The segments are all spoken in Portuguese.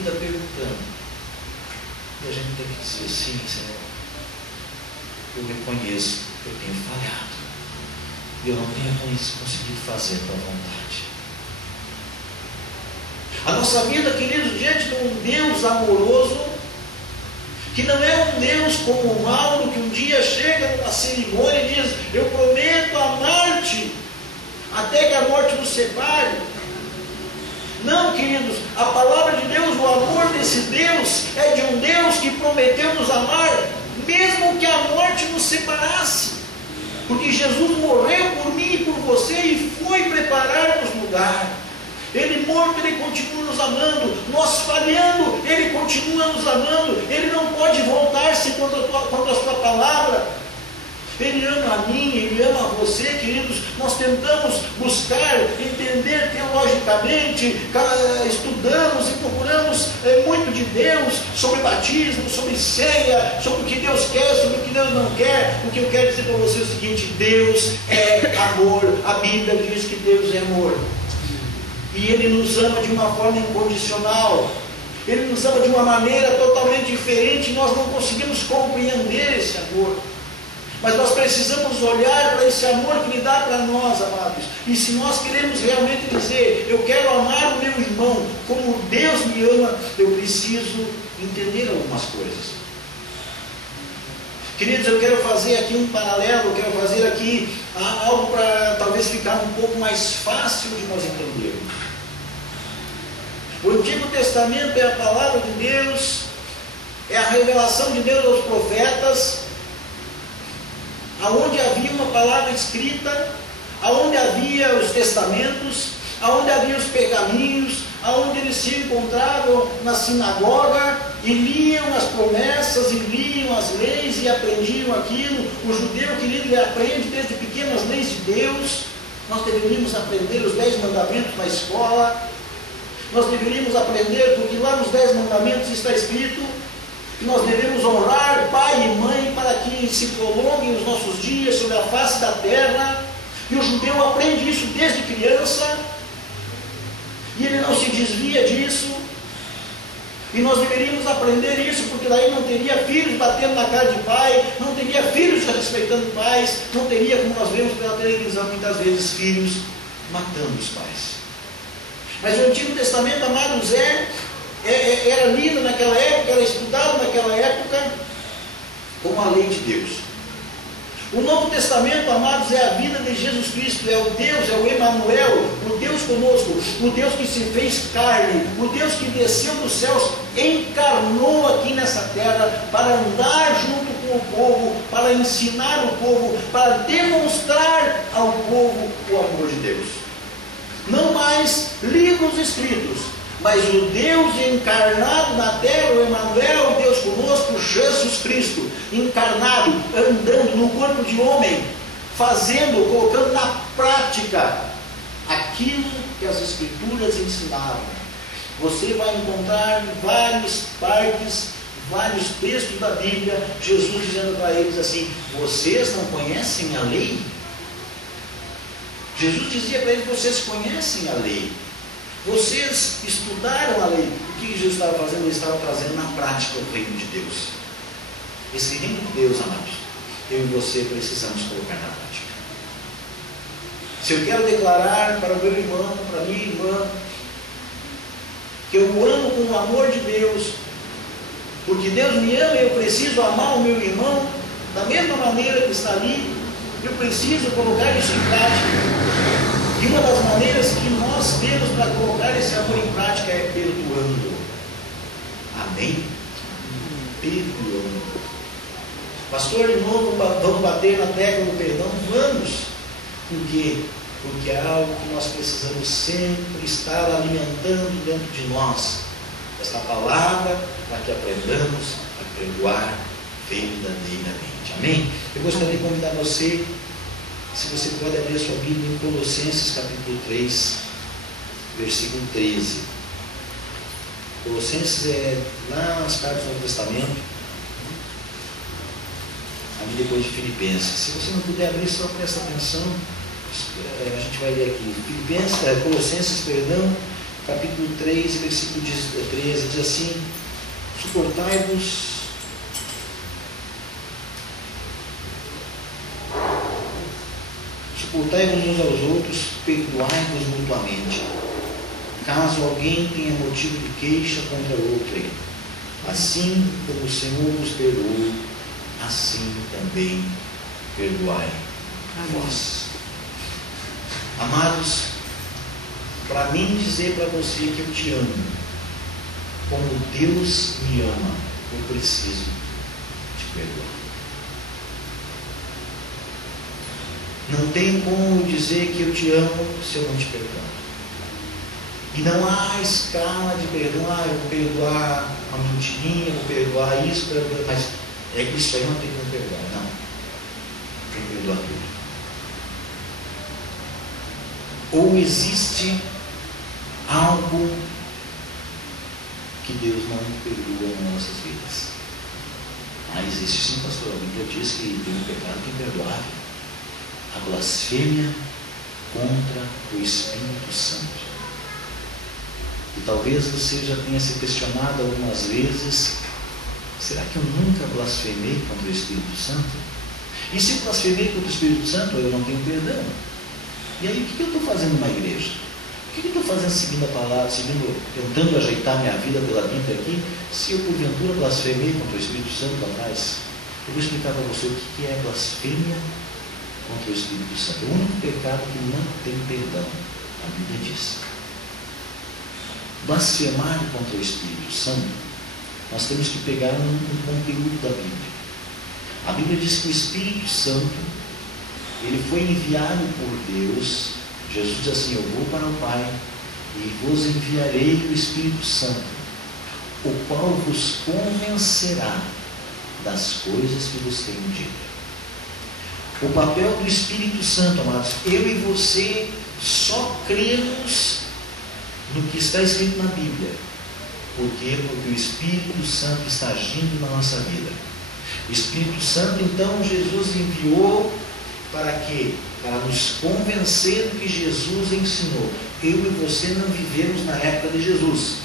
vida perguntando. E a gente tem que dizer: sim, Senhor, eu reconheço que eu tenho falhado. E eu não tenho conseguido fazer a tua vontade. A nossa vida, queridos, diante de um Deus amoroso, que não é um Deus como o Mauro, que um dia chega numa cerimônia e diz: eu prometo amar-te até que a morte nos separe. Não, queridos, a palavra de Deus, o amor desse Deus é de um Deus que prometeu nos amar, mesmo que a morte nos separasse. Porque Jesus morreu por mim e por você e foi preparar-nos lugar. Ele morto, Ele continua nos amando. Nós falhando, Ele continua nos amando. Ele não pode voltar-se contra a sua palavra. Ele ama a mim, Ele ama a você, queridos. Nós tentamos buscar, entender teologicamente, estudamos e procuramos muito de Deus, sobre batismo, sobre ceia, sobre o que Deus quer, sobre o que Deus não quer. O que eu quero dizer para você é o seguinte: Deus é amor. A Bíblia diz que Deus é amor. E Ele nos ama de uma forma incondicional. Ele nos ama de uma maneira totalmente diferente. Nós não conseguimos compreender esse amor. Mas nós precisamos olhar para esse amor que Ele dá para nós, amados. E se nós queremos realmente dizer: eu quero amar o meu irmão como Deus me ama, eu preciso entender algumas coisas. Queridos, eu quero fazer aqui um paralelo, eu quero fazer aqui algo para talvez ficar um pouco mais fácil de nós entendermos. O Antigo Testamento é a palavra de Deus, é a revelação de Deus aos profetas, aonde havia uma palavra escrita, aonde havia os testamentos, aonde havia os pergaminhos, aonde eles se encontravam na sinagoga e liam as promessas, e liam as leis e aprendiam aquilo. O judeu, querido, ele aprende desde pequenas leis de Deus. Nós deveríamos aprender os 10 mandamentos na escola. Nós deveríamos aprender, porque lá nos 10 mandamentos está escrito que nós devemos honrar pai e mãe para que se prolonguem os nossos dias sobre a face da terra. E o judeu aprende isso desde criança, e ele não se desvia disso. E nós deveríamos aprender isso, porque daí não teria filhos batendo na cara de pai, não teria filhos desrespeitando pais, não teria, como nós vemos pela televisão muitas vezes, filhos matando os pais. Mas o Antigo Testamento, amados, era lido naquela época, era estudado naquela época como a lei de Deus. O Novo Testamento, amados, é a vida de Jesus Cristo, é o Deus, é o Emanuel, o Deus conosco, o Deus que se fez carne, o Deus que desceu dos céus, encarnou aqui nessa terra para andar junto com o povo, para ensinar o povo, para demonstrar ao povo o amor de Deus. Não mais livros escritos, mas o Deus encarnado na terra, o Emanuel, o Deus conosco, Jesus Cristo, encarnado, andando no corpo de homem, fazendo, colocando na prática aquilo que as Escrituras ensinavam. Você vai encontrar várias partes, vários textos da Bíblia, Jesus dizendo para eles assim: vocês não conhecem a lei? Jesus dizia para eles: vocês conhecem a lei. Vocês estudaram a lei. O que Jesus estava fazendo? Ele estava trazendo na prática o reino de Deus. Esse reino de Deus, amados, eu e você precisamos colocar na prática. Se eu quero declarar para o meu irmão, para a minha irmã, que eu o amo com o amor de Deus, porque Deus me ama e eu preciso amar o meu irmão da mesma maneira que está ali, eu preciso colocar isso em prática. E uma das maneiras que nós temos para colocar esse amor em prática é perdoando. Amém? Perdoando. Pastor, de novo, vamos bater na tecla do perdão? Vamos. Por quê? Porque é algo que nós precisamos sempre estar alimentando dentro de nós. Esta palavra, para que aprendamos a perdoar verdadeiramente. Amém? Eu gostaria de convidar você, se você pode abrir a sua Bíblia em Colossenses capítulo 3, versículo 13. Colossenses é lá nas cartas do Novo Testamento, ali depois de Filipenses. Se você não puder abrir, só presta atenção, a gente vai ler aqui. Colossenses, capítulo 3, versículo 13, diz assim: suportai-vos uns aos outros, perdoai-vos mutuamente, caso alguém tenha motivo de queixa contra outro. Assim como o Senhor vos perdoou, assim também perdoai vós. Amados, para mim dizer para você que eu te amo, como Deus me ama, eu preciso te perdoar. Não tem como dizer que eu te amo se eu não te perdoar. E não há escala de perdão. Eu vou perdoar uma mentirinha, vou perdoar isso, mas isso aí não tem como perdoar. Não. Tem que perdoar tudo. Ou existe algo que Deus não perdoa nas nossas vidas. Existe sim, pastor. A Bíblia diz que tem um pecado que é imperdoável. A blasfêmia contra o Espírito Santo. E talvez você já tenha se questionado algumas vezes: será que eu nunca blasfemei contra o Espírito Santo? E se eu blasfemei contra o Espírito Santo, eu não tenho perdão. E aí, o que eu estou fazendo numa igreja? O que eu estou fazendo seguindo a palavra, tentando ajeitar minha vida pela Bíblia aqui, se eu porventura blasfemei contra o Espírito Santo lá atrás? Eu vou explicar para você o que é blasfêmia contra o Espírito Santo. É o único pecado que não tem perdão, a Bíblia diz. Blasfemar contra o Espírito Santo, nós temos que pegar um conteúdo da Bíblia. A Bíblia diz que o Espírito Santo, ele foi enviado por Deus. Jesus diz assim: eu vou para o Pai e vos enviarei o Espírito Santo, o qual vos convencerá das coisas que vos tenho dito. O papel do Espírito Santo, amados, eu e você só cremos no que está escrito na Bíblia. Por quê? Porque o Espírito Santo está agindo na nossa vida. O Espírito Santo, então, Jesus enviou para quê? Para nos convencer do que Jesus ensinou. Eu e você não vivemos na época de Jesus.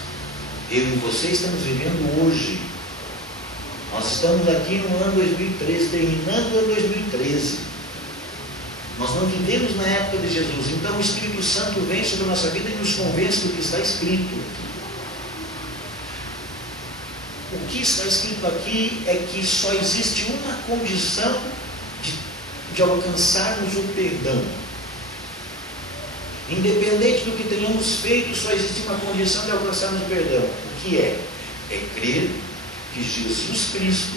Eu e você estamos vivendo hoje. Nós estamos aqui no ano 2013, terminando o ano 2013. Nós não vivemos na época de Jesus. Então o Espírito Santo vem sobre a nossa vida e nos convence do que está escrito. O que está escrito aqui é que só existe uma condição de alcançarmos o perdão. Independente do que tenhamos feito, só existe uma condição de alcançarmos o perdão. O que é? É crer que Jesus Cristo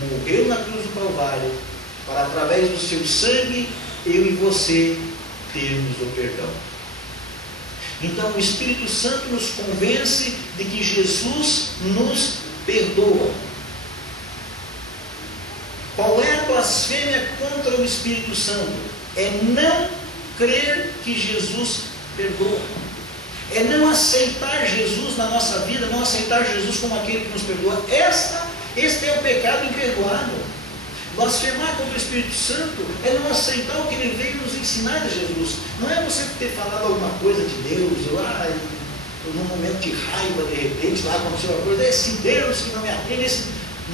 morreu na cruz do Calvário para, através do seu sangue, eu e você termos o perdão. Então o Espírito Santo nos convence de que Jesus nos perdoa. Qual é a blasfêmia contra o Espírito Santo? É não crer que Jesus perdoa. É não aceitar Jesus na nossa vida, não aceitar Jesus como aquele que nos perdoa. Este é o pecado imperdoável. Blasfemar contra o Espírito Santo é não aceitar o que ele veio nos ensinar de Jesus. Não é você ter falado alguma coisa de Deus, ou num momento de raiva, de repente, lá aconteceu uma coisa, esse Deus que não me atende,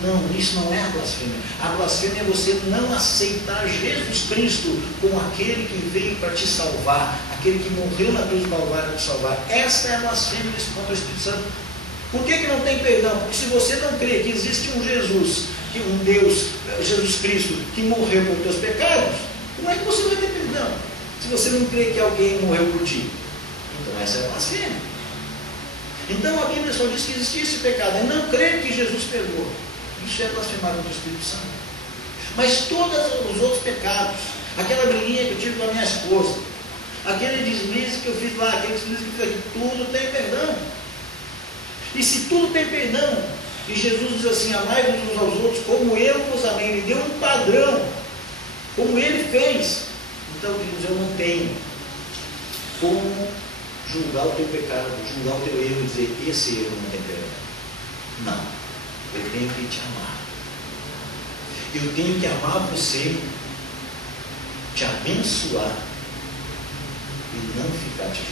Não, isso não é a blasfêmia. A blasfêmia é você não aceitar Jesus Cristo como aquele que veio para te salvar, aquele que morreu na cruz do Calvário para te salvar. Esta é a blasfêmia contra o Espírito Santo. Por que não tem perdão? Porque se você não crê que existe um Jesus, que um Deus, Jesus Cristo, que morreu por teus pecados, como é que você vai ter perdão? Se você não crê que alguém morreu por ti. Então essa é a blasfêmia. Então a Bíblia só diz que existia esse pecado, é não crer que Jesus perdoou. Isso é blasfemar contra o Espírito Santo. Mas todos os outros pecados, aquela briguinha que eu tive com a minha esposa, aquele deslize que eu fiz lá, aquele deslize que eu fiz aqui, tudo tem perdão. E se tudo tem perdão, e Jesus diz assim: amai-vos uns aos outros como eu vos amei, ele deu um padrão, como ele fez. Então, queridos, eu não tenho como julgar o teu pecado, julgar o teu erro e dizer: esse erro não tem perdão. Não. Eu tenho que te amar. Eu tenho que amar você, te abençoar e não ficar te